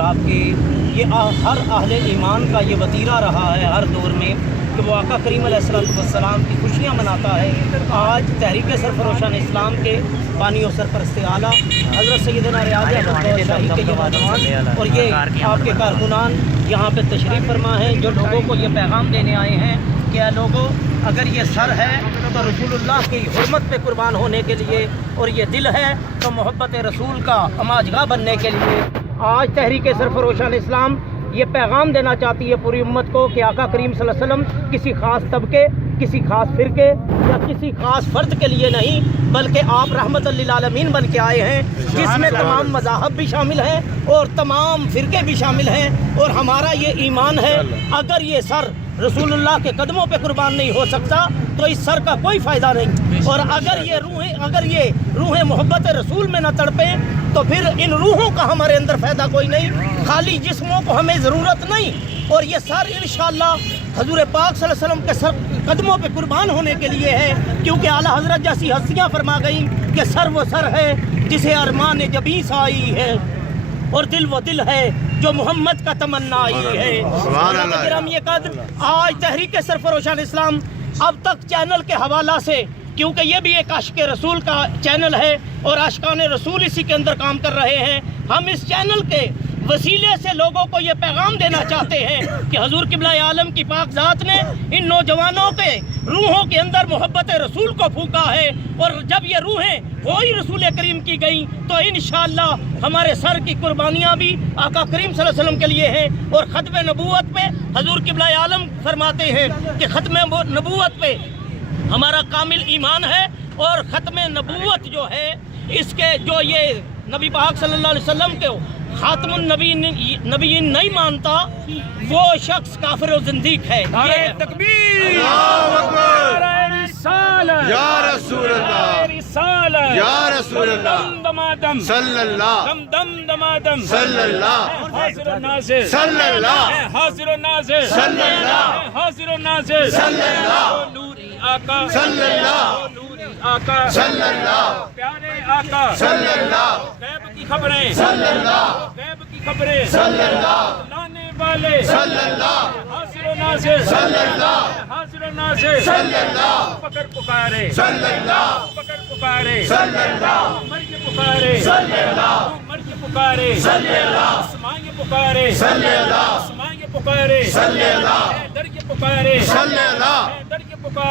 آپ کے یہ ہر اہل ایمان کا یہ وطیرہ رہا ہے ہر دور میں کہ وہ آقا کریم علیہ السلام کی خوشیاں مناتا ہے۔ آج تحریک سرفروشان اسلام کے بانی و سرپرست اعلیٰ حضرت سیدنا ریاض احمد شاہی کے یہ نوجوان اور یہ آپ کے کارکنان یہاں پہ تشریف فرما ہیں، جو لوگوں کو یہ پیغام دینے آئے ہیں کہ اے لوگوں، اگر یہ سر ہے تو رسول اللہ کی حرمت پہ قربان ہونے کے لیے، اور یہ دل ہے تو محبت رسول کا اماجگاہ بننے کے لیے۔ آج تحریک سرفروشان اسلام یہ پیغام دینا چاہتی ہے پوری امت کو کہ آقا کریم صلی اللہ علیہ وسلم کسی خاص طبقے، کسی خاص فرقے یا کسی خاص فرد کے لیے نہیں، بلکہ آپ رحمت للعالمین بن کے آئے ہیں، جس میں تمام مذاہب بھی شامل ہیں اور تمام فرقے بھی شامل ہیں۔ اور ہمارا یہ ایمان ہے، اگر یہ سر رسول اللہ کے قدموں پہ قربان نہیں ہو سکتا تو اس سر کا کوئی فائدہ نہیں، اور اگر یہ روحیں محبت رسول میں نہ تڑپیں تو پھر ان روحوں کا ہمارے اندر فائدہ کوئی نہیں، خالی جسموں کو ہمیں ضرورت نہیں۔ اور یہ سر انشاءاللہ حضور پاک صلی اللہ علیہ وسلم کے سر قدموں پہ قربان ہونے کے لیے ہے، کیونکہ اعلیٰ حضرت جیسی ہستیاں فرما گئیں کہ سر وہ سر ہے جسے ارمان جبیں سے آئی ہے، اور دل وہ دل ہے جو محمد کا تمنا آئی ہے۔ گرامی قدر، آج تحریک سرفروشان اسلام اب تک چینل کے حوالہ سے، کیونکہ یہ بھی ایک عاشق رسول کا چینل ہے اور عاشقان رسول اسی کے اندر کام کر رہے ہیں، ہم اس چینل کے وسیلے سے لوگوں کو یہ پیغام دینا چاہتے ہیں کہ حضور قبلہ عالم کی پاک ذات نے ان نوجوانوں کے روحوں کے اندر محبت رسول کو پھونکا ہے، اور جب یہ روحیں وہی رسول کریم کی گئیں تو انشاءاللہ ہمارے سر کی قربانیاں بھی آقا کریم صلی اللہ علیہ وسلم کے لیے ہیں۔ اور ختم نبوت پہ حضور قبلہ عالم فرماتے ہیں کہ ختم نبوت پہ ہمارا کامل ایمان ہے، اور ختم نبوت جو ہے اس کے جو یہ نبی پاک صلی اللہ علیہ وسلم کے خاتم النبیین نہیں مانتا وہ شخص کافر و زندیق ہے۔ نعرہ تکبیر، نعرہ رسالت، یا رسول اللہ، رسالت، یا رسول اللہ، دم دمادم صلی اللہ، دم دم دمادم، صلی اللہ، حاضر و ناظر، صلی اللہ، حاضر و ناظر، صلی اللہ، حاضر و ناظر، صلی اللہ، نوری آقا، صلی اللہ، نوری آقا، صلی اللہ، پیارے آقا، صلی اللہ، غیب کی خبریں، صلی اللہ، غیب کی خبریں، صلی اللہ، لانے والے، صلی اللہ، حاضر و ناظر، صلی اللہ، حاضر و ناظر، صلی اللہ، پکڑ پکارے، صلی اللہ، پکڑ پکارے، صلی اللہ، مر کے پکارے، صلی اللہ، مر کے پکارے، صلی اللہ، آسمان کے پکارے، صلی اللہ، آسمان کے پکارے، صلی اللہ، در کے پکارے، صلی اللہ، در کے پکارے۔